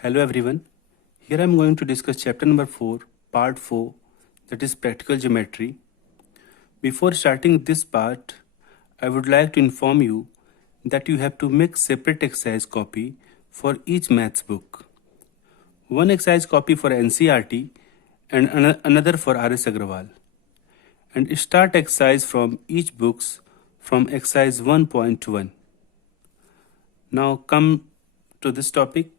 Hello everyone. Here I am going to discuss chapter number 4, part 4, that is practical geometry. Before starting this part, I would like to inform you that you have to make separate exercise copy for each maths book. One exercise copy for NCERT and another for RS Agrawal. And start exercise from each books from exercise 1.1. Now come to this topic.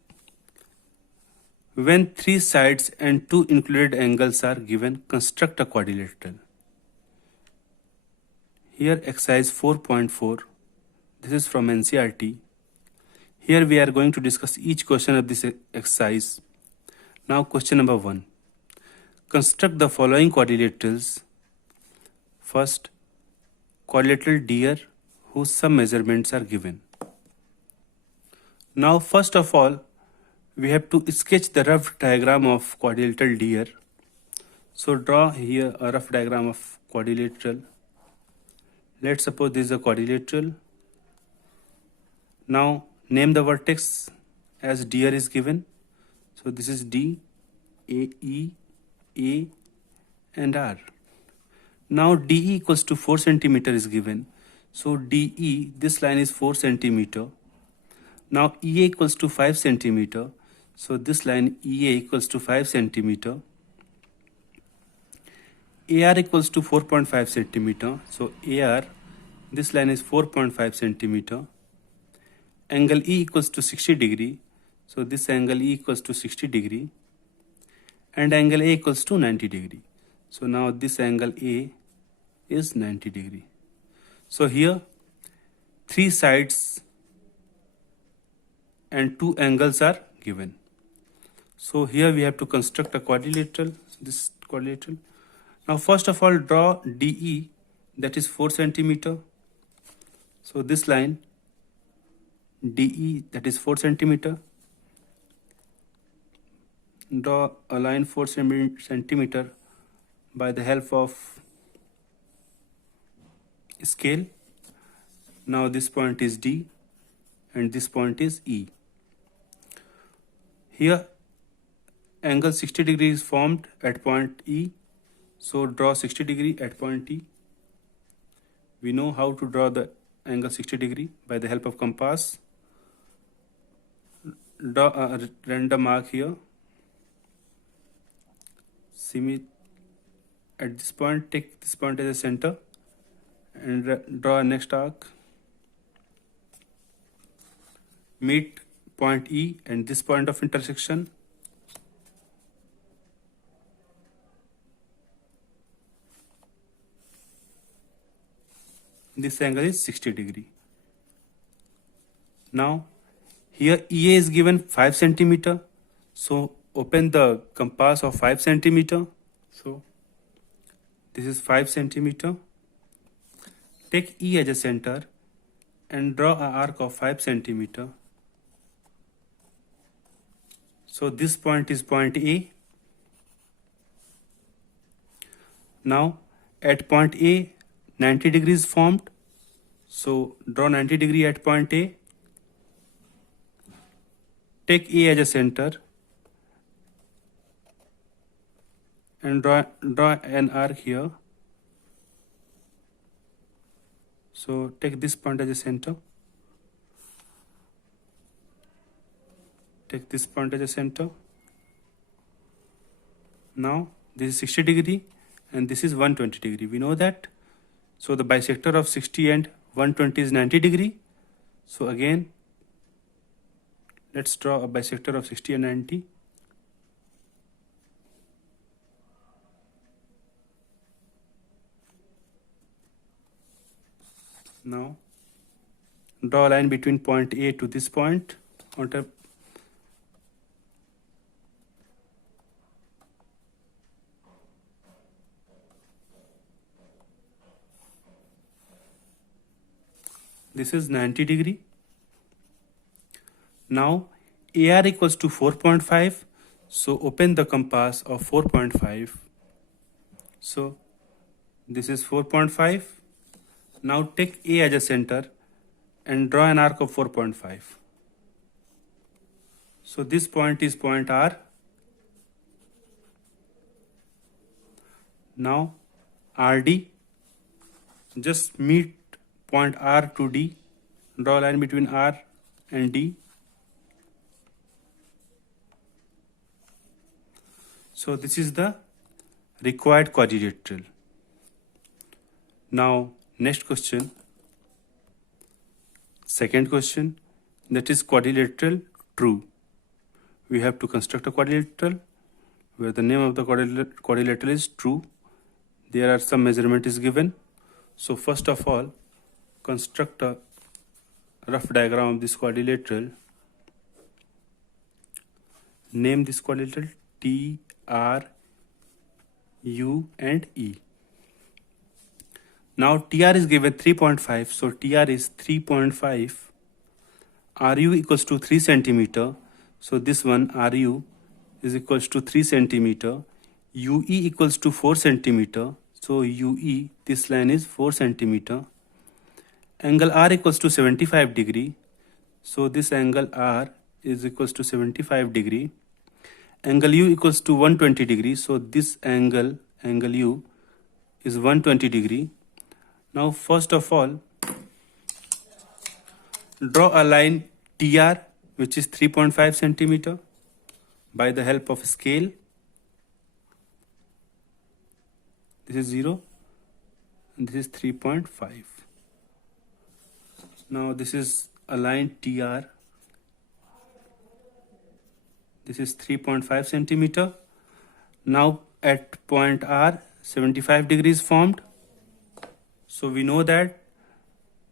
When three sides and two included angles are given, construct a quadrilateral. Here exercise 4.4. This is from NCERT. Here we are going to discuss each question of this exercise. Now question number 1. Construct the following quadrilaterals. First, quadrilateral DR whose some measurements are given. Now first of all, we have to sketch the rough diagram of quadrilateral DR. So draw here a rough diagram of quadrilateral. Let's suppose this is a quadrilateral. Now name the vertex as DR is given. So this is D, A, E, A and R. Now DE equals to 4 centimeter is given. So DE, this line is 4 centimeter. Now EA equals to 5 centimeter. So this line EA equals to 5 centimeter. AR equals to 4.5 centimeter. So AR, this line is 4.5 centimeter. Angle E equals to 60 degree. So this angle E equals to 60 degree. And angle A equals to 90 degree. So now this angle A is 90 degree. So here three sides and two angles are given. So here we have to construct a quadrilateral, this quadrilateral. Now first of all draw DE, that is 4 centimeter. So this line DE, that is 4 centimeter. Draw a line 4 centimeter by the help of scale. Now this point is D and this point is E. Here angle 60 degree is formed at point E. So draw 60 degree at point E. We know how to draw the angle 60 degree by the help of compass. Draw a random arc here. At this point, take this point as a center and draw a next arc. Meet point E and this point of intersection. This angle is 60 degree. Now here EA is given 5 centimeter. So open the compass of 5 centimeter. So this is 5 centimeter. Take E as a center and draw an arc of 5 centimeter. So this point is point A. Now at point A 90 degrees formed. So draw 90 degree at point A. Take A as a center and draw an arc here. So take this point as a center. Take this point as a center. Now this is 60 degree and this is 120 degree. We know that. So the bisector of 60 and 120 is 90 degree. So again, let's draw a bisector of 60 and 90. Now draw a line between point A to this point on top. This is 90 degree. Now AR equals to 4.5. So open the compass of 4.5. So this is 4.5. Now take A as a center and draw an arc of 4.5. So this point is point R. Now RD, just meet point R to D. Draw a line between R and D. So this is the required quadrilateral. Now next question, second question, that is quadrilateral true. We have to construct a quadrilateral where the name of the quadrilateral is true. There are some measurement is given. So first of all, construct a rough diagram of this quadrilateral. Name this quadrilateral T, R, U and E. Now TR is given 3.5, so TR is 3.5. RU equals to 3 centimeter, so this one RU is equals to 3 centimeter. UE equals to 4 centimeter, so UE, this line is 4 centimeter. Angle R equals to 75 degree, so this angle R is equals to 75 degree. Angle U equals to 120 degree, so this angle U is 120 degree. Now first of all, draw a line TR which is 3.5 centimeter by the help of scale. This is 0 and this is 3.5. Now this is a line TR. This is 3.5 centimeter. Now at point R, 75 degrees formed. So we know that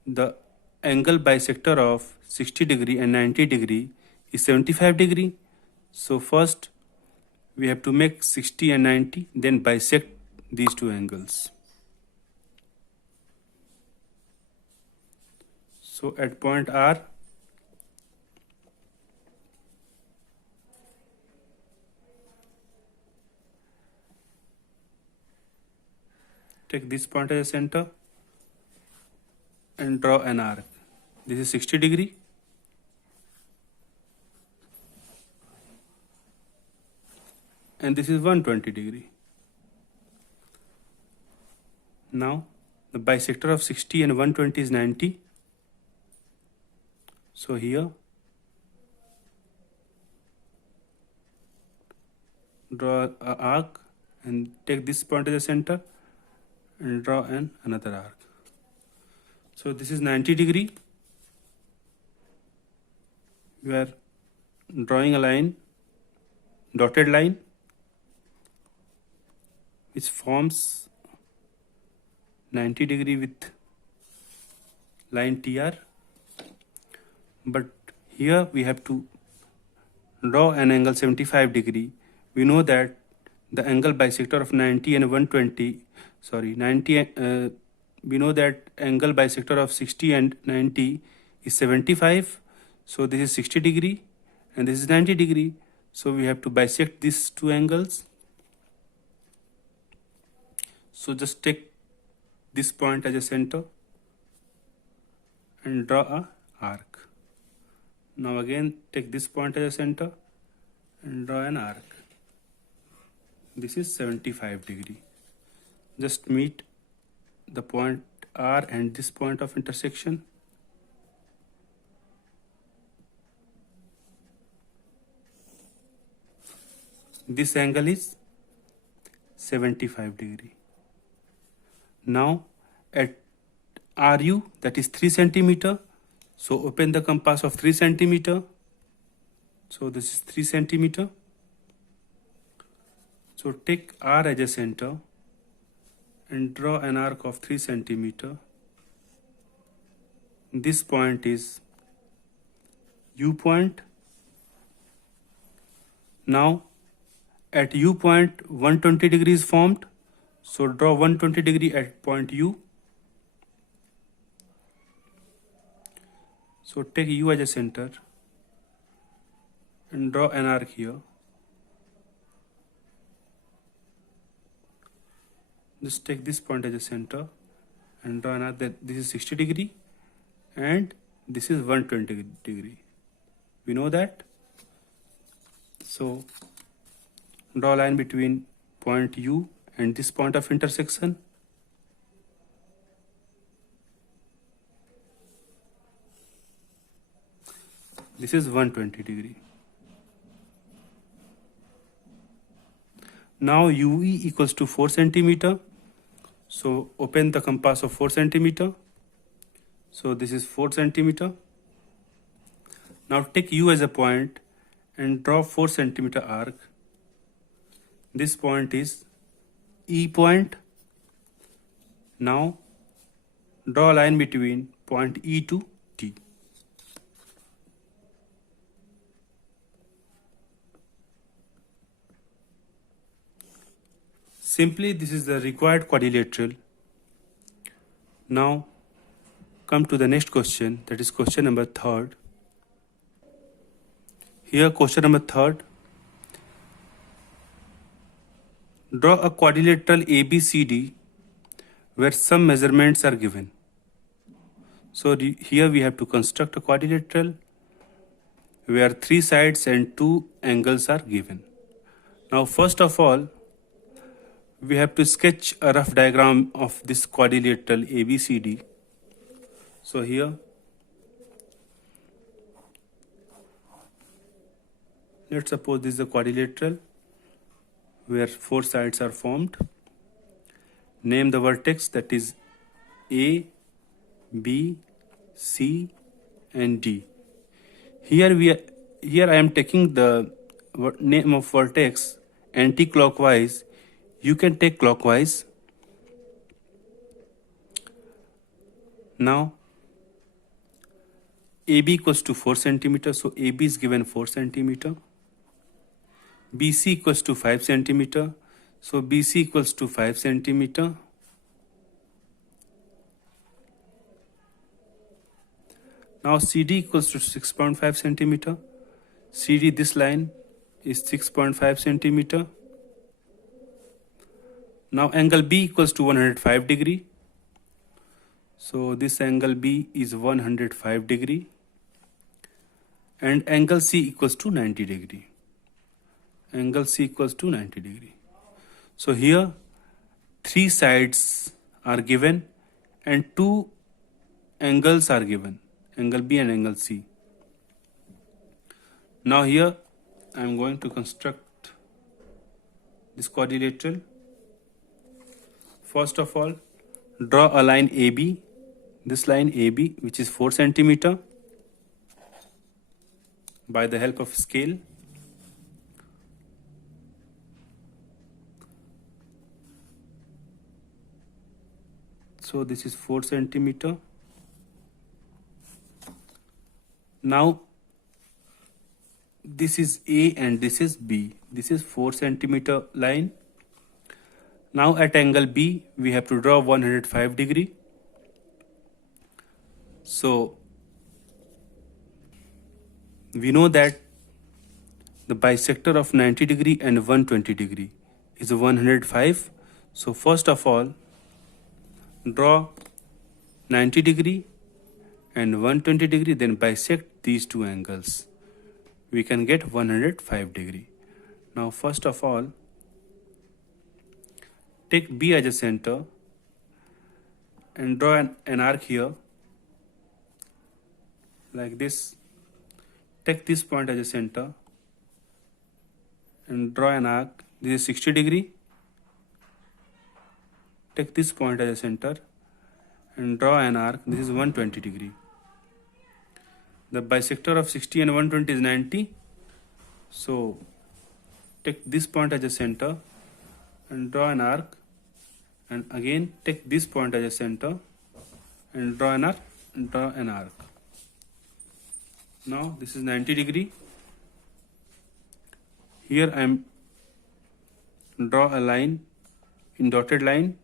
the angle bisector of 60 degree and 90 degree is 75 degree. So first we have to make 60 and 90, then bisect these two angles. So at point R, take this point as a center and draw an arc. This is 60 degree. And this is 120 degree. Now the bisector of 60 and 120 is 90. So here draw an arc and take this point as a center and draw another arc. So this is 90 degree. We are drawing a line, dotted line, which forms 90 degree with line TR. But here we have to draw an angle 75 degree. We know that the angle bisector of 90 and 120, we know that angle bisector of 60 and 90 is 75. So this is 60 degree and this is 90 degree. So we have to bisect these two angles. So just take this point as a center and draw a arc. Now again take this point as a center and draw an arc. This is 75 degree. Just meet the point R and this point of intersection. This angle is 75 degree. Now at RU, that is 3 centimeter. So open the compass of 3 centimeter. So this is 3 centimeter. So take R as a center and draw an arc of 3 centimeter. This point is U point. Now at U point 120 degrees formed. So draw 120 degree at point U. So take U as a center and draw an arc here. Just take this point as a center and draw an arc. This is 60 degree and this is 120 degree. We know that. So draw a line between point U and this point of intersection. This is 120 degree. Now UE equals to 4 centimeter. So open the compass of 4 centimeter. So this is 4 centimeter. Now take U as a point and draw 4 centimeter arc. This point is E point. Now draw a line between point E to T. Simply, this is the required quadrilateral. Now come to the next question, that is question number 3rd. Here question number 3rd. Draw a quadrilateral ABCD where some measurements are given. So here we have to construct a quadrilateral where 3 sides and 2 angles are given. Now first of all, we have to sketch a rough diagram of this quadrilateral ABCD. So here, let's suppose this is a quadrilateral where 4 sides are formed. Name the vertex, that is A, B, C and D. Here I am taking the name of vertex anti-clockwise. You can take clockwise. Now AB equals to 4 centimeter, so AB is given 4 centimeter. BC equals to 5 centimeter, so BC equals to 5 centimeter. Now CD equals to 6.5 centimeter. CD, this line is 6.5 centimeter. Now angle B equals to 105 degree. So this angle B is 105 degree. And angle C equals to 90 degree. Angle C equals to 90 degree. So here 3 sides are given and 2 angles are given, angle B and angle C. Now here I am going to construct this quadrilateral. First of all, draw a line AB, this line AB, which is 4 centimeter, by the help of scale. So this is 4 centimeter. Now this is A and this is B. This is 4 centimeter line. Now at angle B we have to draw 105 degree. So we know that the bisector of 90 degree and 120 degree is 105. So first of all, draw 90 degree and 120 degree, then bisect these 2 angles. We can get 105 degree. Now first of all, take B as a center and draw an arc here like this. Take this point as a center and draw an arc. This is 60 degree. Take this point as a center and draw an arc. This is 120 degree. The bisector of 60 and 120 is 90. So take this point as a center and draw an arc, and again take this point as a center and draw an arc. Now this is 90 degree. Here I am draw a line in dotted line.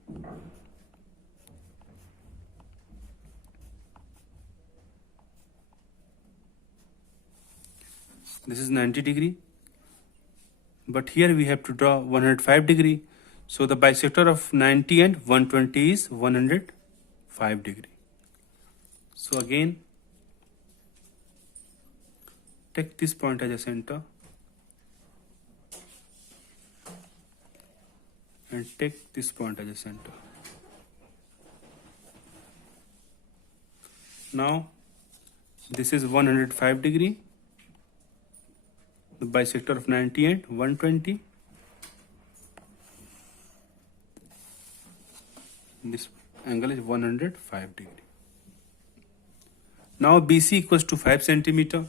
This is 90 degree. But here we have to draw 105 degree. So the bisector of 90 and 120 is 105 degree. So again, take this point as a center and take this point as a center. Now this is 105 degree, the bisector of 90 and 120. This angle is 105 degree. Now BC equals to 5 centimeter.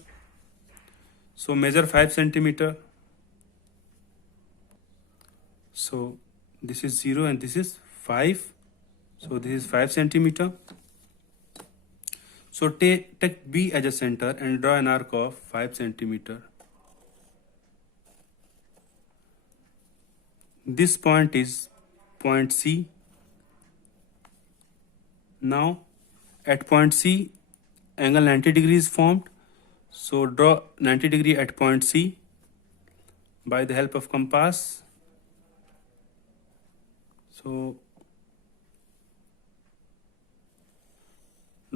So measure 5 centimeter. So this is 0 and this is 5. So this is 5 centimeter. So take B as a center and draw an arc of 5 centimeter. This point is point C. Now at point C, angle 90 degree is formed. So draw 90 degree at point C by the help of compass. So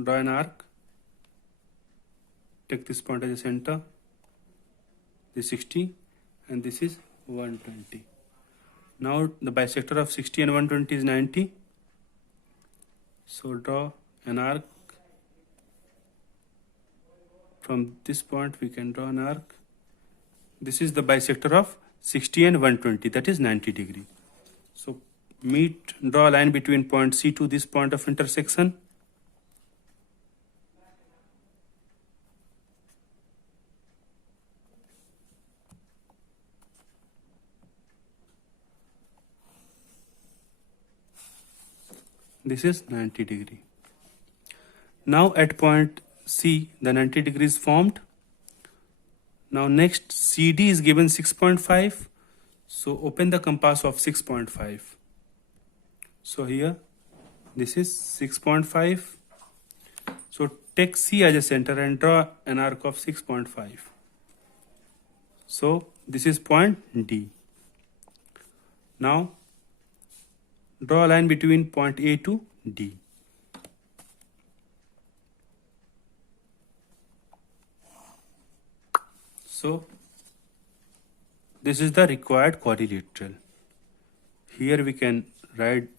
draw an arc. Take this point as a center. This is 60 and this is 120. Now the bisector of 60 and 120 is 90. So draw an arc. From this point we can draw an arc. This is the bisector of 60 and 120, that is 90 degree. So draw a line between point C to this point of intersection. This is 90 degree. Now at point C, the 90 degree is formed. Now next CD is given 6.5. So open the compass of 6.5. So here this is 6.5. So take C as a center and draw an arc of 6.5. So this is point D. Now draw a line between point A to D. So this is the required quadrilateral. Here we can write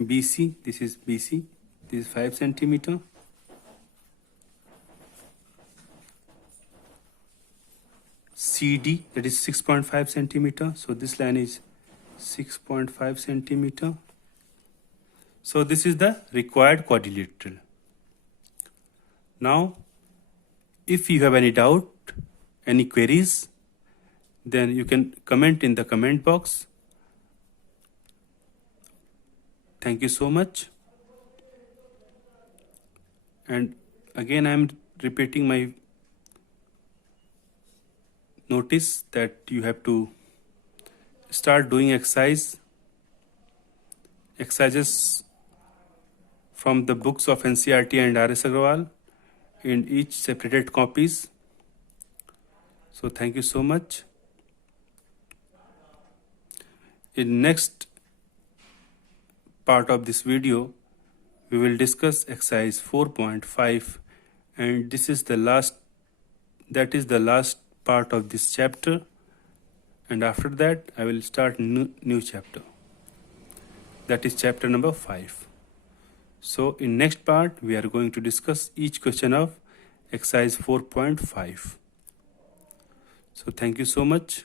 BC. This is BC. This is 5 centimeter. CD, that is 6.5 centimeter. So this line is 6.5 centimeter. So this is the required quadrilateral. Now, if you have any doubt, any queries, then you can comment in the comment box. Thank you so much. And again, I am repeating my notice that you have to start doing exercises from the books of NCERT and R.S. Agrawal in each separated copies. So thank you so much. In next part of this video, we will discuss exercise 4.5, and this is the last part of this chapter, and after that I will start new chapter, that is chapter number 5. So in next part we are going to discuss each question of exercise 4.5. So thank you so much.